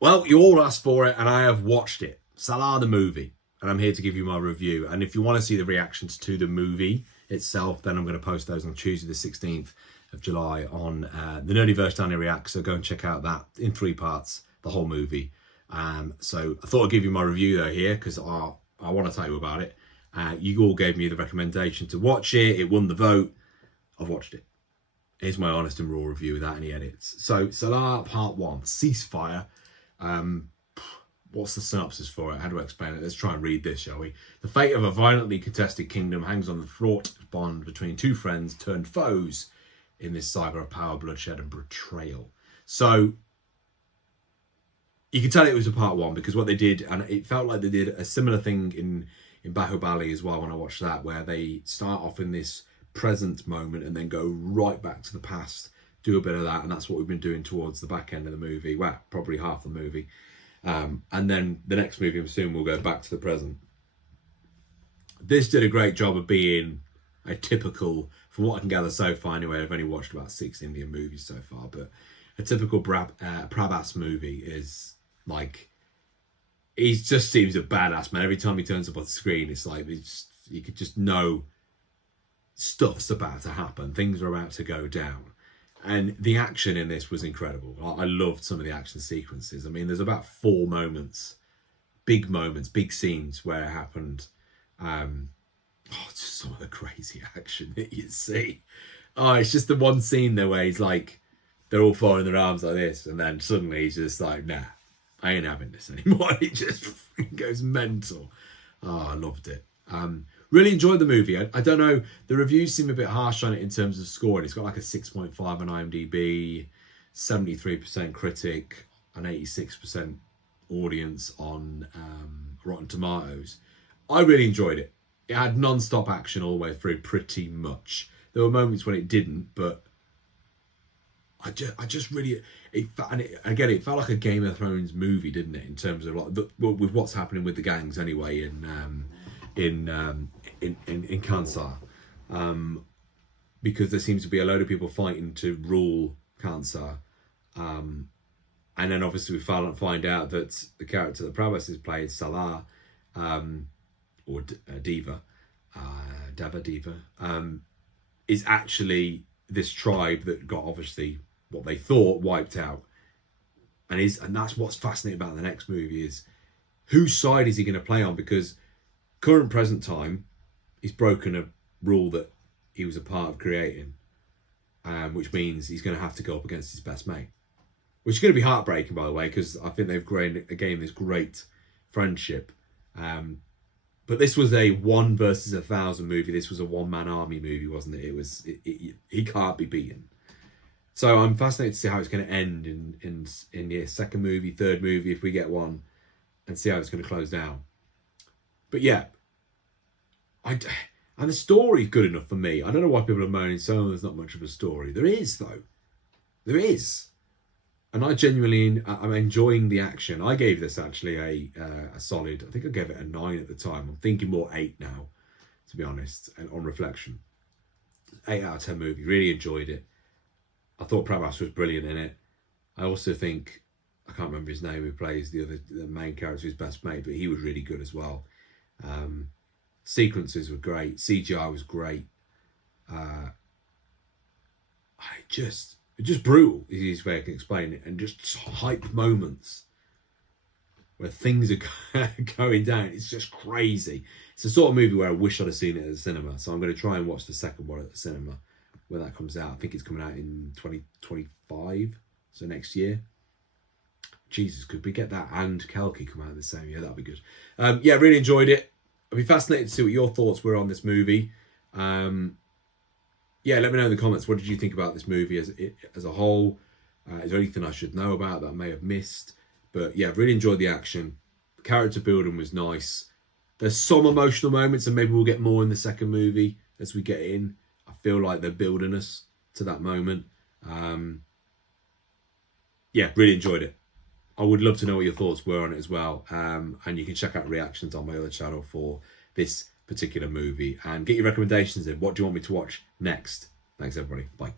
Well, you all asked for it, and I have watched it. SALAAR the movie, and I'm here to give you my review. And if you want to see the reactions to the movie itself, then I'm going to post those on Tuesday the 16th of July on the Nerdyverse Danny Reacts. So go and check out that in 3 parts, the whole movie. So I thought I'd give you my review though here because I want to tell you about it. You all gave me the recommendation to watch it. It won the vote. I've watched it. Here's my honest and raw review without any edits. So SALAAR Part 1, Ceasefire. What's the synopsis for it? How do I explain it? Let's try and read this, shall we? The fate of a violently contested kingdom hangs on the fraught bond between 2 friends turned foes in this saga of power, bloodshed, and betrayal. So you can tell it was a part 1 because what they did, and it felt like they did a similar thing in Bahubali as well when I watched that, where they start off in this present moment and then go right back to the past, do a bit of that, and that's what we've been doing towards the back end of the movie. Well, probably half the movie. And then the next movie, I'm assuming, will go back to the present. This did a great job of being a typical, from what I can gather so far anyway, I've only watched about 6 Indian movies so far, but a typical Prabhas movie is like, he just seems a badass man. Every time he turns up on the screen, it's like, you could just know stuff's about to happen. Things are about to go down. And the action in this was incredible. I loved some of the action sequences. I mean, there's about 4 moments, big scenes where it happened. Just some of the crazy action that you see. Oh, it's just the one scene there where he's like, they're all folding their arms like this, and then suddenly he's just like, nah, I ain't having this anymore. He just goes mental. Oh, I loved it. Really enjoyed the movie. I don't know, the reviews seem a bit harsh on it in terms of scoring. It's got like a 6.5 on IMDb, 73% critic, and 86% audience on Rotten Tomatoes. I really enjoyed it. It had non-stop action all the way through pretty much. There were moments when it didn't, but I just really, it felt like a Game of Thrones movie, didn't it? In terms of like with what's happening with the gangs anyway in Kansar, because there seems to be a load of people fighting to rule Kansar, and then obviously we find out that the character that Prabhas is played, SALAAR, or Diva, is actually this tribe that got obviously what they thought wiped out, and that's what's fascinating about the next movie is whose side is he going to play on, because current present time, he's broken a rule that he was a part of creating, which means he's going to have to go up against his best mate, which is going to be heartbreaking, by the way, because I think they've grown again this great friendship. But this was a 1 versus 1,000 movie. This was a one-man army movie, wasn't it? He can't be beaten. So I'm fascinated to see how it's going to end in the second movie, third movie, if we get one, and see how it's going to close down. But yeah, and the story's good enough for me. I don't know why people are moaning, so there's not much of a story. There is, though. There is. And I'm enjoying the action. I gave this actually a solid, I think I gave it a 9 at the time. I'm thinking more 8 now, to be honest, and on reflection. 8 out of 10 movie. Really enjoyed it. I thought Prabhas was brilliant in it. I also think, I can't remember his name, who plays the main character, his best mate, but he was really good as well. Sequences were great. CGI was great. Just brutal is the easiest way I can explain it, and just hype moments where things are going down. It's just crazy. It's the sort of movie where I wish I'd have seen it at the cinema. So I'm going to try and watch the second one at the cinema when that comes out. I think it's coming out in 2025, so next year. Jesus, could we get that and Kelki come out in the same year? That'd be good. Yeah, really enjoyed it. I'd be fascinated to see what your thoughts were on this movie. Yeah, let me know in the comments. What did you think about this movie as a whole? Is there anything I should know about that I may have missed? But yeah, really enjoyed the action. The character building was nice. There's some emotional moments, and maybe we'll get more in the second movie as we get in. I feel like they're building us to that moment. Yeah, really enjoyed it. I would love to know what your thoughts were on it as well. And you can check out reactions on my other channel for this particular movie and get your recommendations in. What do you want me to watch next? Thanks, everybody. Bye.